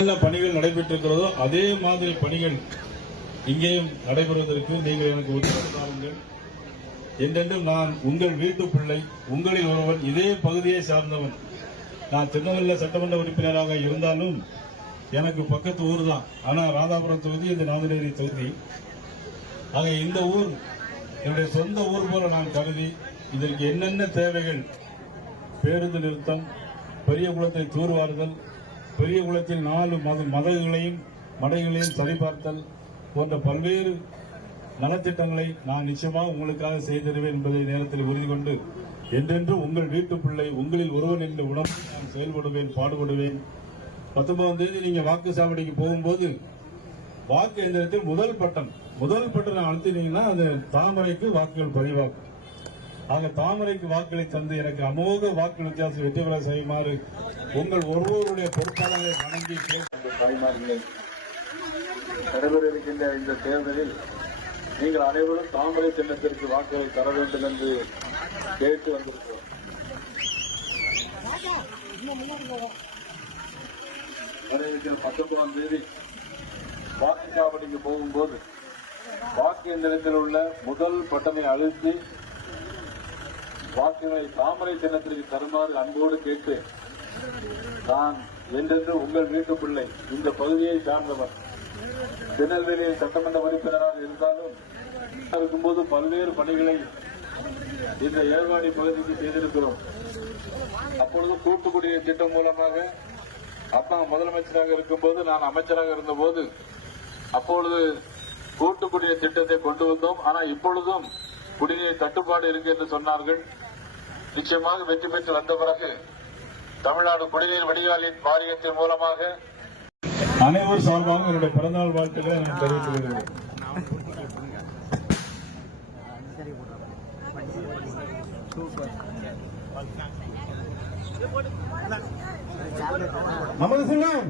நல்ல பணிகள் நடைபெற்றிருக்கிறதோ அதே மாதிரி பணிகள் இங்கேயும் நடைபெறுவதற்கு நீங்கள் எனக்கு ஒத்துழைப்பு தாருங்கள். என்றென்றும் நான் உங்கள் வீட்டு பிள்ளை உங்களில் ஒருவன் இதே பகுதியை சார்ந்தவன். நான் திருநெல்வேலி சட்டமன்ற உறுப்பினராக இருந்தாலும் எனக்கு பக்கத்து ஊர் தான். ஆனால் ராதாபுரம் தொகுதி இந்த நாங்குநேரி தொகுதி. ஆக இந்த ஊர் என்னுடைய சொந்த ஊர் போல நான் கருதி இதற்கு என்னென்ன தேவைகள்? பேருந்து நிறுத்தம் பெரிய குளத்தை தூர்வாறுதல் பெரிய குளத்தில் நாலு மத மதகுகளையும் மடைகளையும் சரிபார்த்தல் போன்ற பல்வேறு நலத்திட்டங்களை நான் நிச்சயமாக உங்களுக்காக செய்திருவேன் என்பதை நேரத்தில் உறுதி கொண்டு என்றென்றும் உங்கள் வீட்டு பிள்ளை உங்களில் ஒருவன் என்ற உணவு நான் செயல்படுவேன் பாடுபடுவேன். பத்தொன்பதாம் தேதி நீங்க வாக்கு சாவடிக்கு போகும்போது வாக்கு எந்திரத்தில் முதல் பட்டம் முதல் பட்டம் அழுத்தினீங்கன்னா அது தாமரைக்கு வாக்குகள் பதிவாகும். ஆக தாமரைக்கு வாக்களை தந்து எனக்கு அமோக வாக்கு வித்தியாசம் வெற்றி பெற செய்யுமாறு உங்கள் ஒருவருடைய பொறுப்பாளர்களை வணங்கி கேட்டு தாய்மார்களே இருக்கின்ற இந்த தேர்தலில் நீங்கள் அனைவரும் தாமரை சின்னத்திற்கு வாக்குகள் தர வேண்டும் என்று கேட்டு வந்திருக்கிறோம். பத்தொன்பதாம் தேதி வாக்கு சாவடிக்கு போகும்போது வாக்கு எந்திரத்தில் உள்ள முதல் பட்டனை அழுத்தி வாக்குகளை தாமரை சின்னத்திற்கு தருமாறு அன்போடு கேட்டு நான் என்றென்று உங்கள் வீட்டு பிள்ளை இந்த பகுதியை சார்ந்தவர் திருநெல்வேலியில் சட்டமன்ற உறுப்பினராக இருந்தாலும் இருக்கும்போது பல்வேறு பணிகளை இந்த ஏர்வாடி பகுதிக்கு செய்திருக்கிறோம். அப்பொழுது கூட்டுக்குடிய திட்டம் மூலமாக அப்பா முதலமைச்சராக இருக்கும்போது நான் அமைச்சராக இருந்தபோது அப்பொழுது கூட்டுக்குடிய திட்டத்தை கொண்டு வந்தோம். ஆனால் இப்பொழுதும் குடிநீர் தட்டுப்பாடு இருக்கு என்று சொன்னார்கள். நிச்சயமாக வெற்றி பெற்று வந்த பிறகு தமிழ்நாடு குடிநீர் வடிகாலின் வாரியத்தின் மூலமாக அனைவர் சார்பாக என்னுடைய பிறந்தநாள் வாழ்த்துக்களை நான் தெரிவித்துக் கொள்கிறேன் நமது சிங்கம்!